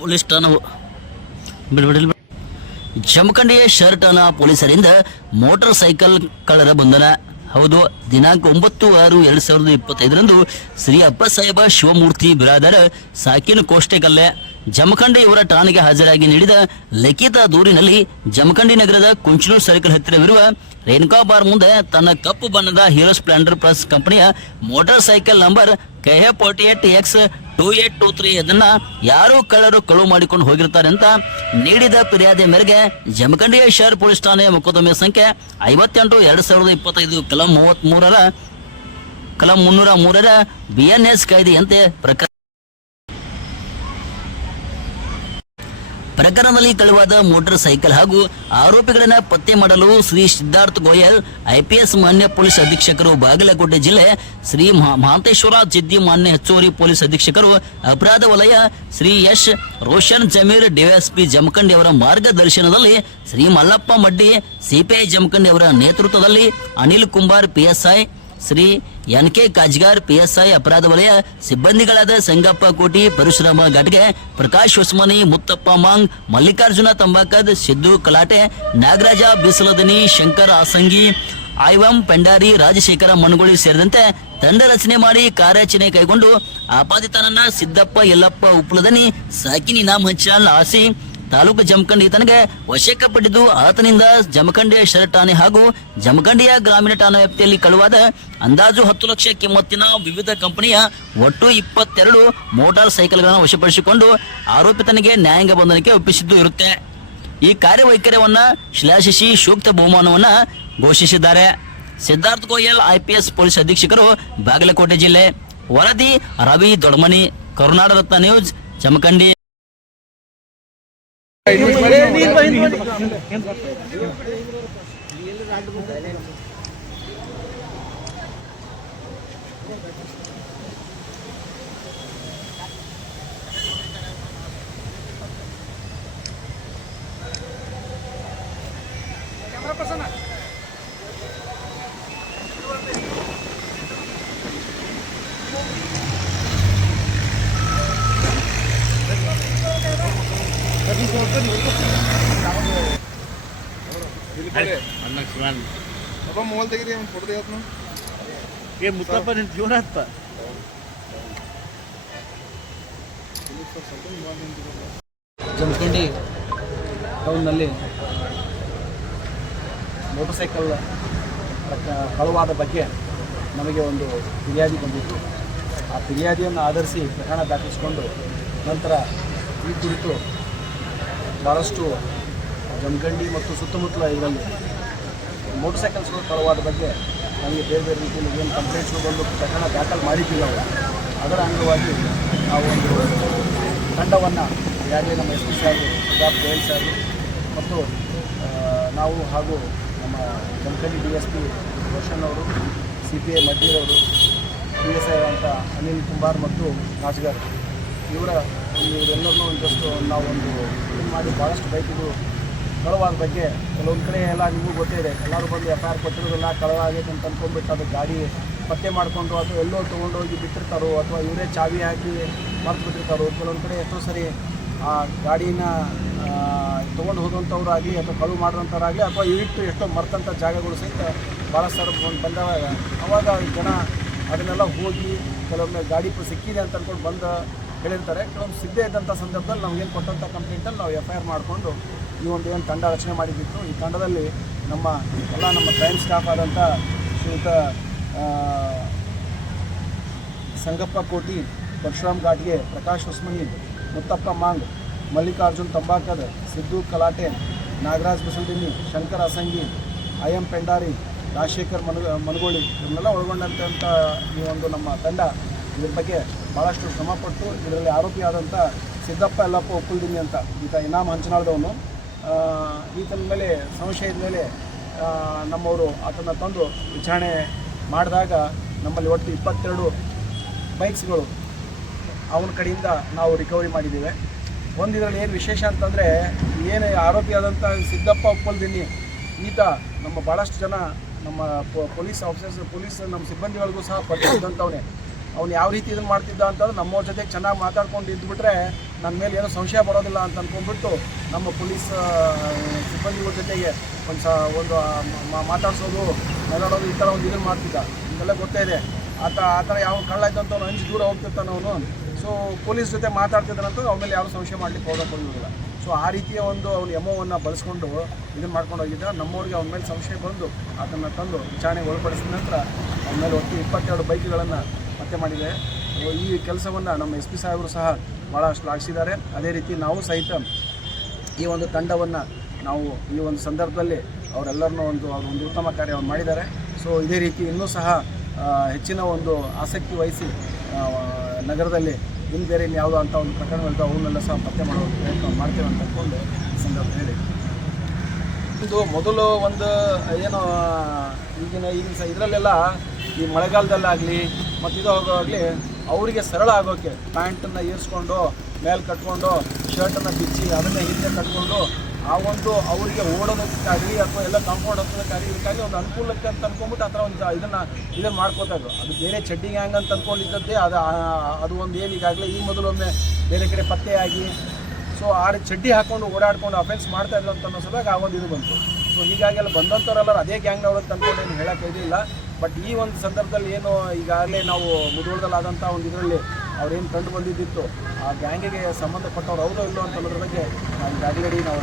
Police ಠಾಣಾ ಬಿಡ್ಬಿಡಿಲ್ ಜಮಖಂಡಿಯ ಶಹರ್ ಠಾಣಾ ಪೊಲೀಸರಿಂದ ಮೋಟಾರ್ ಸೈಕಲ್ ಕಳ್ಳರ ಬಂಧನ. ಹೌದು, ದಿನಾಂಕ ಒಂಬತ್ತು ಆರು ಎರಡ್ ಸಾವಿರದ ಇಪ್ಪತ್ತೈದರಂದು ಶ್ರೀ ಅಪ್ಪಸಾಹೇಬ ಶಿವಮೂರ್ತಿ ಬಿರಾದರ ಸಾಕಿನ ಕೋಷ್ಟೆಗಲ್ಲೆ ಜಮಖಂಡಿ ಇವರ ಠಾಣೆಗೆ ಹಾಜರಾಗಿ ನೀಡಿದ ಲಿಖಿತ ದೂರಿನಲ್ಲಿ ಜಮಖಂಡಿ ನಗರದ ಕುಂಚನೂರು ಸರ್ಕಲ್ ಹತ್ತಿರವಿರುವ ರೇಣುಕಾ ಬಾರ್ ಮುಂದೆ ತನ್ನ ಕಪ್ಪು ಬಣ್ಣದ ಹೀರೋ ಸ್ಪ್ಲೆಂಡರ್ ಪ್ಲಸ್ ಕಂಪನಿಯ motor cycle number KA forty eight X two eight two three ಅದನ್ನ ಯಾರು ಕಳ್ಳರು ಕಳುವು ಮಾಡಿಕೊಂಡು ಹೋಗಿರ್ತಾರೆ ಅಂತ ನೀಡಿದ ಫಿರ್ಯಾದಿ ಮೇರೆಗೆ ಜಮಖಂಡಿಯ ಶಹರ್ ಪೊಲೀಸ್ ಠಾಣೆಯ ಮೊಕದ್ದಮೆ ಸಂಖ್ಯೆ ಐವತ್ತೆಂಟು ಎರಡ್ ಸಾವಿರದ ಇಪ್ಪತ್ತೈದು ಕಲಂ ಮೂವತ್ತ್ ಮೂರರ, ಕಲಂ ಮುನ್ನೂರ ಮೂರರ ಬಿಎನ್ಎಸ್ ಕಾಯ್ದೆಯಂತೆ ಪ್ರಕರಣ ಪ್ರಕರಣದಲ್ಲಿ ಕಳುವಾದ ಮೋಟಾರ್ ಸೈಕಲ್ ಹಾಗೂ ಆರೋಪಿಗಳನ್ನ ಪತ್ತೆ ಮಾಡಲು ಶ್ರೀ ಸಿದ್ಧಾರ್ಥ್ ಗೋಯಲ್, ಐಪಿಎಸ್ ಮಾನ್ಯ ಪೊಲೀಸ್ ಅಧೀಕ್ಷಕರು ಬಾಗಲಕೋಟೆ ಜಿಲ್ಲೆ, ಶ್ರೀ ಮಹಾ- ಮಹಾಂತೇಶ್ವರ ಜಿದ್ದಿ ಮಾನ್ಯ ಹೆಚ್ಚುವರಿ ಪೊಲೀಸ್ ಅಧೀಕ್ಷಕರು, ಅಪರಾಧ ವಲಯ ಶ್ರೀ ಯಶ್ ರೋಷನ್ ಜಮೀರ್, ಡಿವೈಎಸ್ಪಿ ಜಮಖಂಡಿ ಅವರ ಮಾರ್ಗದರ್ಶನದಲ್ಲಿ ಶ್ರೀ ಮಲ್ಲಪ್ಪ ಮಡ್ಡಿ, ಸಿಪಿಐ ಜಮಖಂಡಿ ಅವರ ನೇತೃತ್ವದಲ್ಲಿ Anil Kumbar, PSI Shri N K Kajgar PSI ಅಪರಾಧ ವಲಯ ಸಿಬ್ಬಂದಿಗಳಾದ ಸಂಗಪ್ಪ ಕೋಟಿ, ಪರಶುರಾಮ ಘಟ್ಗೆ ಪ್ರಕಾಶ್ ಉಸ್ಮಾನಿ, ಮುತ್ತಪ್ಪ ಮಾಂಗ್, ಮಲ್ಲಿಕಾರ್ಜುನ ತಂಬಾಕದ್ ಸಿದ್ದು ಕಲಾಟೆ, ನಾಗರಾಜ ಬಿಸಲದನಿ, ಶಂಕರ್ ಆಸಂಗಿ, ಐವಂ ಪೆಂಡಾರಿ, ರಾಜಶೇಖರ ಮಣಗುಳಿ ಸೇರಿದಂತೆ ತಂಡ ರಚನೆ ಮಾಡಿ ಕಾರ್ಯಾಚರಣೆ ಕೈಗೊಂಡು ಆಪಾದಿತನನ್ನ ಸಿದ್ದಪ್ಪ ಯಲ್ಲಪ್ಪ ಉಪ್ಲದನಿ ಸಾಕಿನಿ ನಾಮ ಹಂಚಾಲ್ ಆಸಿ ತಾಲೂಕು ಜಮಖಂಡಿ ತನಗೆ ವಶಕ್ಕೆ ಪಡೆದು ಆತನಿಂದ ಜಮಖಂಡಿಯ ಶರ ಠಾಣೆ ಹಾಗೂ ಜಮಖಂಡಿಯ ಗ್ರಾಮೀಣ ಠಾಣಾ ವ್ಯಾಪ್ತಿಯಲ್ಲಿ ಕಳುವಾದ ಅಂದಾಜು ಹತ್ತು ಲಕ್ಷ ಕಿಮ್ಮತ್ತಿನ ವಿವಿಧ ಕಂಪನಿಯ ಒಟ್ಟು ಇಪ್ಪತ್ತೆರಡು ಮೋಟಾರ್ ಸೈಕಲ್ಗಳನ್ನು ವಶಪಡಿಸಿಕೊಂಡು ಆರೋಪಿತನಿಗೆ ನ್ಯಾಯಾಂಗ ಬಂಧನಕ್ಕೆ ಒಪ್ಪಿಸಿದ್ದು ಇರುತ್ತೆ. ಈ ಕಾರ್ಯವೈಖರ್ಯವನ್ನ ಶ್ಲಾಘಿಸಿ ಸೂಕ್ತ ಬಹುಮಾನವನ್ನ ಘೋಷಿಸಿದ್ದಾರೆ. ಸಿದ್ಧಾರ್ಥ್ ಗೋಯಲ್ ಐಪಿಎಸ್ ಪೊಲೀಸ್ ಅಧೀಕ್ಷಕರು, ಬಾಗಲಕೋಟೆ ಜಿಲ್ಲೆ ವರದಿ, Ravi Dodamani Karunada Ratna news, Jamkhandi. Thank está persona. Mobile ತೆಗೀರಿ ಒಂದು ಫೋಟೋ ತೆಗಿಯಪ್ಪ ಏ ಮುತ್ತಪ್ಪ ನಿನ್ ಜೋರಾತ್ಪ ಜಮಖಂಡಿ ಟೌನ್ನಲ್ಲಿ ಮೋಟರ್ ಸೈಕಲ್ ಕಳುವಾದ ಬಗ್ಗೆ ನಮಗೆ ಒಂದು ಫಿರ್ಯಾದಿ ಬಂದಿತ್ತು. ಆ ಫಿರ್ಯಾದಿಯನ್ನು ಆಧರಿಸಿ ಪ್ರಕರಣ ದಾಖಲಿಸಿಕೊಂಡು ನಂತರ ಈ ಕುರಿತು ಭಾಳಷ್ಟು ಜಮಖಂಡಿ ಮತ್ತು ಸುತ್ತಮುತ್ತಲ ಇದರಲ್ಲಿ ಮೋಟರ್ ಸೈಕಲ್ಸ್ಗಳು ಕಳವಾದ ಬಗ್ಗೆ ನಮಗೆ ಬೇರೆ ಬೇರೆ ರೀತಿಯಲ್ಲಿ ಏನು ಕಂಪ್ಲೇಂಟ್ಸ್ಗಳು ಬಂದು ಪ್ರಕರಣ ದಾಖಲು ಮಾಡಿದ್ದೀವಿ ನಾವು ಅದರ ಅಂಗವಾಗಿ ನಾವು ಒಂದು ತಂಡವನ್ನು, ಯಾರೇ ನಮ್ಮ ಎಸ್ ಪಿ ಸಾರು ಪ್ರತಾಪ್ ಗೋಯಲ್ ಸಾರು ಮತ್ತು ನಾವು ಹಾಗೂ ನಮ್ಮ Jamkhandi D S P Roshan ಅವರು, ಸಿ ಪಿ ಐ ಮಡ್ಡಿರವರು ಪಿ ಎಸ್ ಐ ಅಂತ ಅನಿಲ್ ಕುಮಾರ್ ಮತ್ತು ರಾಜ್ಗಾರ್. ಇವರ ಇವರೆಲ್ಲರನ್ನೂ ಒಂದಷ್ಟು ನಾವು ಒಂದು ಇದು ಮಾಡಿ ಭಾಳಷ್ಟು ಬೈಕಿದು ಕಳವಾದ ಬಗ್ಗೆ ಕೆಲವೊಂದು ಕಡೆ ಎಲ್ಲ ನಿಮಗೂ ಗೊತ್ತೇ ಇದೆ. ಎಲ್ಲರೂ ಬಂದು ಎಫ್ ಐ ಆರ್ ಕೊಟ್ಟಿರೋದೆಲ್ಲ ಕಳವಾಗೈತೆ ಅಂತ ಅಂದ್ಕೊಂಡ್ಬಿಟ್ಟು ಅದು ಗಾಡಿ ಪತ್ತೆ ಮಾಡಿಕೊಂಡು ಅಥವಾ ಎಲ್ಲೋ ತೊಗೊಂಡೋಗಿ ಬಿಟ್ಟಿರ್ತಾರೋ ಅಥವಾ ಇವರೇ ಚಾವಿ ಹಾಕಿ ಮರ್ತು ಬಿಟ್ಟಿರ್ತಾರೋ ಕೆಲವೊಂದು ಕಡೆ ಎಷ್ಟೋ ಸರಿ ಆ ಗಾಡಿನ ತೊಗೊಂಡು ಹೋದಂಥವ್ರಾಗಲಿ ಅಥವಾ ಕಳುವು ಮಾಡಿದಂಥವ್ರಾಗಲಿ ಅಥವಾ ಇವಿಟ್ಟು ಎಷ್ಟೋ ಮರ್ತಂಥ ಜಾಗಗಳು ಸಹಿತ ಭಾಳ ಸರ್ ಬಂದು ಬಂದವಾಗ ಅವಾಗ ಜನ ಅದನ್ನೆಲ್ಲ ಹೋಗಿ ಕೆಲವೊಮ್ಮೆ ಗಾಡಿ ಸಿಕ್ಕಿದೆ ಅಂತ ಅಂದ್ಕೊಂಡು ಬಂದು ಹೇಳಿರ್ತಾರೆ. ಕೆಲವೊಂದು ಸಿಗದೇ ಇದ್ದಂಥ ಸಂದರ್ಭದಲ್ಲಿ ನಮಗೇನು ಕೊಟ್ಟಂಥ ಕಂಪ್ಲೇಂಟಲ್ಲಿ ನಾವು ಎಫ್ ಐ ಆರ್ ಮಾಡಿಕೊಂಡು ಈ ಒಂದು ಏನು ತಂಡ ರಚನೆ ಮಾಡಿದ್ದಿತ್ತು. ಈ ತಂಡದಲ್ಲಿ ನಮ್ಮ ಎಲ್ಲ ನಮ್ಮ ಕ್ರೈಮ್ ಸ್ಟಾಫ್ ಆದಂಥ ಶ್ರೀಯುತ ಸಂಗಪ್ಪ ಕೋಟಿ, ಪರಶುರಾಮ್ ಘಾಟ್ಗೆ ಪ್ರಕಾಶ್ ಹೊಸ್ಮನಿ, ಮುತ್ತಪ್ಪ ಮಾಂಗ್, ಮಲ್ಲಿಕಾರ್ಜುನ್ ತಂಬಾಕರ್, ಸಿದ್ದು ಕಲಾಟೆ, ನಾಗರಾಜ್ ಬಸಲ್ದಿನಿ ಶಂಕರ್ ಅಸಂಗಿ ಐ ಎಂ ಪೆಂಡಾರಿ, ರಾಜಶೇಖರ್ ಮನ, ಮನಗೋಳಿ, ಇವನ್ನೆಲ್ಲ ಒಳಗೊಂಡಂಥ ಈ ಒಂದು ನಮ್ಮ ತಂಡ ಇದ್ರ ಬಗ್ಗೆ ಭಾಳಷ್ಟು ಶ್ರಮಪಟ್ಟು ಇದರಲ್ಲಿ ಆರೋಪಿಯಾದಂಥ ಸಿದ್ದಪ್ಪ ಯಲ್ಲಪ್ಪ ಒಕ್ಕುಲ್ದಿನಿ ಅಂತ ಈತ ಇನಾಮ್ ಹಂಚನಾಳದವನು. ಈತನ ಮೇಲೆ ಸಂಶಯದ ಮೇಲೆ ನಮ್ಮವರು ಆತನ ತಂದು ವಿಚಾರಣೆ ಮಾಡಿದಾಗ ನಮ್ಮಲ್ಲಿ ಒಟ್ಟು ಇಪ್ಪತ್ತೆರಡು ಬೈಕ್ಸ್ಗಳು ಅವನ ಕಡೆಯಿಂದ ನಾವು ರಿಕವರಿ ಮಾಡಿದ್ದೇವೆ. ಒಂದು ಇದರಲ್ಲಿ ಏನು ವಿಶೇಷ ಅಂತಂದರೆ, ಏನು ಆರೋಪಿಯಾದಂಥ ಸಿದ್ದಪ್ಪ ಒಪ್ಪಲ್ದಿನಿ ಈತ ನಮ್ಮ ಭಾಳಷ್ಟು ಜನ ನಮ್ಮ ಪೊಲೀಸ್ ಆಫೀಸರ್ಸ್, ಪೊಲೀಸ್ ನಮ್ಮ ಸಿಬ್ಬಂದಿಗಳಿಗೂ ಸಹ ಪರಿಚಯ ಅವ್ನು ಯಾವ ರೀತಿ ಇದನ್ನು ಮಾಡ್ತಿದ್ದ ಅಂತಂದ್ರೆ ನಮ್ಮವ್ರ ಜೊತೆಗೆ ಚೆನ್ನಾಗಿ ಮಾತಾಡ್ಕೊಂಡು ಇದ್ದುಬಿಟ್ರೆ ನನ್ನ ಮೇಲೆ ಏನೋ ಸಂಶಯ ಬರೋದಿಲ್ಲ ಅಂತ ಅಂದ್ಕೊಂಡ್ಬಿಟ್ಟು ನಮ್ಮ ಪೊಲೀಸ್ ಸಿಬ್ಬಂದಿಗಳ ಜೊತೆಗೆ ಒಂದು ಸ, ಒಂದು ಮಾತಾಡಿಸೋದು ಮಾತಾಡೋದು ಈ ಥರ ಒಂದು ಇದನ್ನು ಮಾಡ್ತಿದ್ದ. ನಿಮಗೆಲ್ಲ ಗೊತ್ತೇ ಇದೆ. ಆತ ಆ ಥರ ಯಾವ ಕಳ್ಳ ಇದ್ದಂತ ಅವ್ನು ಹಂಚಿ ದೂರ ಹೋಗ್ತಿರ್ತಾನೆ ಅವನು. ಸೊ ಪೊಲೀಸ್ ಜೊತೆ ಮಾತಾಡ್ತಿದ್ದಾನಂತ ಅವ್ನ ಮೇಲೆ ಯಾರು ಸಂಶಯ ಮಾಡಲಿಕ್ಕೆ ಹೋಗೋಕೆ ಹೋಗಿರೋದಿಲ್ಲ ಸೊ ಆ ರೀತಿಯ ಒಂದು ಅವ್ನು ಎಮೋವನ್ನು ಬಳಸ್ಕೊಂಡು ಇದನ್ನು ಮಾಡ್ಕೊಂಡು ಹೋಗಿದ್ದ. ನಮ್ಮವ್ರಿಗೆ ಅವನ ಮೇಲೆ ಸಂಶಯ ಬಂದು ಅದನ್ನು ತಂದು ವಿಚಾರಣೆಗೆ ಒಳಪಡಿಸಿದ ನಂತರ ಅವನ ಮೇಲೆ ಒಟ್ಟು ಇಪ್ಪತ್ತೆರಡು ಬೈಕ್ಗಳನ್ನು ಪತ್ತೆ ಮಾಡಿದೆ. ಈ ಕೆಲಸವನ್ನು ನಮ್ಮ ಎಸ್ ಪಿ ಸಾಹೇಬರು ಸಹ ಭಾಳ ಶ್ಲಾಘಿಸಿದ್ದಾರೆ ಅದೇ ರೀತಿ ನಾವು ಸಹಿತ ಈ ಒಂದು ತಂಡವನ್ನು ನಾವು ಈ ಒಂದು ಸಂದರ್ಭದಲ್ಲಿ ಅವರೆಲ್ಲರನ್ನೂ ಒಂದು ಒಂದು ಉತ್ತಮ ಕಾರ್ಯವನ್ನು ಮಾಡಿದ್ದಾರೆ. ಸೊ, ಇದೇ ರೀತಿ ಇನ್ನೂ ಸಹ ಹೆಚ್ಚಿನ ಒಂದು ಆಸಕ್ತಿ ವಹಿಸಿ ನಗರದಲ್ಲಿ ಇನ್ನು ಬೇರೆ ಯಾವುದೋ ಅಂತ ಒಂದು ಪ್ರಕರಣಗಳಿದ್ದು ಅವನ್ನೆಲ್ಲ ಸಹ ಪತ್ತೆ ಮಾಡೋ ಪ್ರಯತ್ನ ಮಾಡ್ತೇವೆ ಅಂತ ಅಂದ್ಕೊಂಡು ಸಂದರ್ಭ ಹೇಳಿ ಇದು ಮೊದಲು ಒಂದು ಏನು ಈಗಿನ ಈಗಿನ ಸಹ ಇದರಲ್ಲೆಲ್ಲ ಈ ಮಳೆಗಾಲದಲ್ಲಾಗಲಿ ಮತ್ತು ಇದು ಆಗೋವಾಗಲಿ ಅವರಿಗೆ ಸರಳ ಆಗೋಕ್ಕೆ ಪ್ಯಾಂಟನ್ನು ಏರಿಸ್ಕೊಂಡು ಮೇಲೆ ಕಟ್ಕೊಂಡು, ಶರ್ಟನ್ನು ಬಿಚ್ಚಿ, ಅದನ್ನೇ ಹಿಂದೆ ಕಟ್ಕೊಂಡು, ಆ ಒಂದು ಅವರಿಗೆ ಓಡೋದಕ್ಕಾಗಲಿ ಅಥವಾ ಎಲ್ಲ ಕಾಂಪೌಂಡ್ ಹತ್ತೋದಕ್ಕಾಗಲಿ ಇದಕ್ಕಾಗಲಿ ಒಂದು ಅನುಕೂಲಕ್ಕೆ ಅಂತ ಅಂದ್ಕೊಂಬಿಟ್ಟು ಆ ಥರ ಒಂದು ಇದನ್ನು ಇದನ್ನು ಮಾಡ್ಕೋತಾ ಇದ್ರು. ಅದು ಬೇರೆ ಚಡ್ಡಿ ಹ್ಯಾಂಗ್ ಅಂತ ಅಂದ್ಕೊಂಡಿದ್ದದ್ದೇ ಅದು ಅದು ಒಂದು ಏನು ಈಗಾಗಲೇ ಈ ಮೊದಲೊಮ್ಮೆ ಬೇರೆ ಕಡೆ ಪತ್ತೆಯಾಗಿ ಸೊ ಆ ಚಡ್ಡಿ ಹಾಕೊಂಡು ಓಡಾಡ್ಕೊಂಡು ಅಫೆನ್ಸ್ ಮಾಡ್ತಾ ಇದ್ರು ಅಂತ ಅನ್ನೋ ಆ ಒಂದು ಇದು ಬಂತು. ಸೊ ಹೀಗಾಗಿ ಅಲ್ಲಿ ಬಂದಂಥವ್ರೆಲ್ಲರೂ ಅದೇ ಗ್ಯಾಂಗ್ನವ್ರು ಅಂತ ಅಂದ್ಕೊಂಡು ಏನು ಇದಿಲ್ಲ ಬಟ್ ಈ ಒಂದು ಸಂದರ್ಭದಲ್ಲಿ ಏನು, ಈಗಾಗಲೇ ನಾವು ಮುಧೋಳದಲ್ಲಾದಂಥ ಒಂದು ಇದರಲ್ಲಿ ಅವ್ರೇನು ಕಂಡು ಬಂದಿದ್ದಿತ್ತು, ಆ ಗ್ಯಾಂಗಿಗೆ ಸಂಬಂಧಪಟ್ಟವ್ರು ಅವರು ಇಲ್ಲೋ ಅಂತ ಅನ್ನೋದ್ರ ಬಗ್ಗೆ ನಾವು ಈಗಾಗಲೇ ನಾವು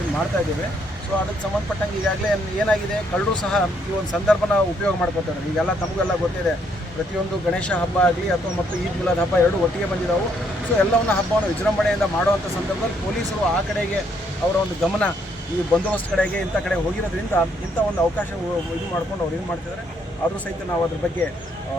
ಇದು ಮಾಡ್ತಾ ಇದ್ದೇವೆ. ಸೊ ಅದಕ್ಕೆ ಸಂಬಂಧಪಟ್ಟಂಗೆ ಈಗಾಗಲೇ ಏನಾಗಿದೆ, ಕಳ್ಳರು ಸಹ ಈ ಒಂದು ಸಂದರ್ಭನ ಉಪಯೋಗ ಮಾಡ್ಕೊತಾರೆ. ಈಗೆಲ್ಲ ತಮಗೆಲ್ಲ ಗೊತ್ತಿದೆ, ಪ್ರತಿಯೊಂದು ಗಣೇಶ ಹಬ್ಬ ಆಗಲಿ ಅಥವಾ ಮತ್ತು ಈದ್ ಮಿಲಾದ್ ಹಬ್ಬ ಎರಡು ಒಟ್ಟಿಗೆ ಬಂದಿದ್ದಾವೆ ಸೊ ಎಲ್ಲವನ್ನ ಹಬ್ಬವನ್ನು ವಿಜೃಂಭಣೆಯಿಂದ ಮಾಡುವಂಥ ಸಂದರ್ಭದಲ್ಲಿ ಪೊಲೀಸರು ಆ ಕಡೆಗೆ ಅವರ ಒಂದು ಗಮನ ಈ ಬಂದೋಬಸ್ತ್ ಕಡೆಗೆ ಇಂಥ ಕಡೆ ಹೋಗಿರೋದ್ರಿಂದ ಇಂಥ ಒಂದು ಅವಕಾಶ ಇದು ಮಾಡ್ಕೊಂಡು ಅವ್ರು ಏನು ಮಾಡ್ತಿದ್ದಾರೆ ಆದರೂ ಸಹಿತ ನಾವು ಅದ್ರ ಬಗ್ಗೆ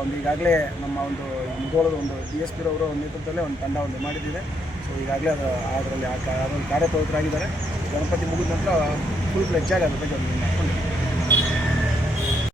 ಒಂದು ಈಗಾಗಲೇ ನಮ್ಮ ಒಂದು ಮುಗೋಳದ ಒಂದು ಡಿ ಎಸ್ ಪಿರವರ ಒಂದು ನೇತೃತ್ವದಲ್ಲೇ ಒಂದು ತಂಡ ಒಂದು ಮಾಡಿದ್ದಿದೆ. ಸೊ ಈಗಾಗಲೇ ಅದು ಅದರಲ್ಲಿ ಅದೊಂದು ಕಾರ್ಯಪ್ರವೃತ್ತರಾಗಿದ್ದಾರೆ. ಗಣಪತಿ ಮುಗಿದ ನಂತರ ಫುಲ್ ಫ್ಲೆಜ್ಜಾಗಿ ಅದ್ರ ಬಗ್ಗೆ ಒಂದು ಮಾಡ್ಕೊಂಡಿದ್ದೀವಿ.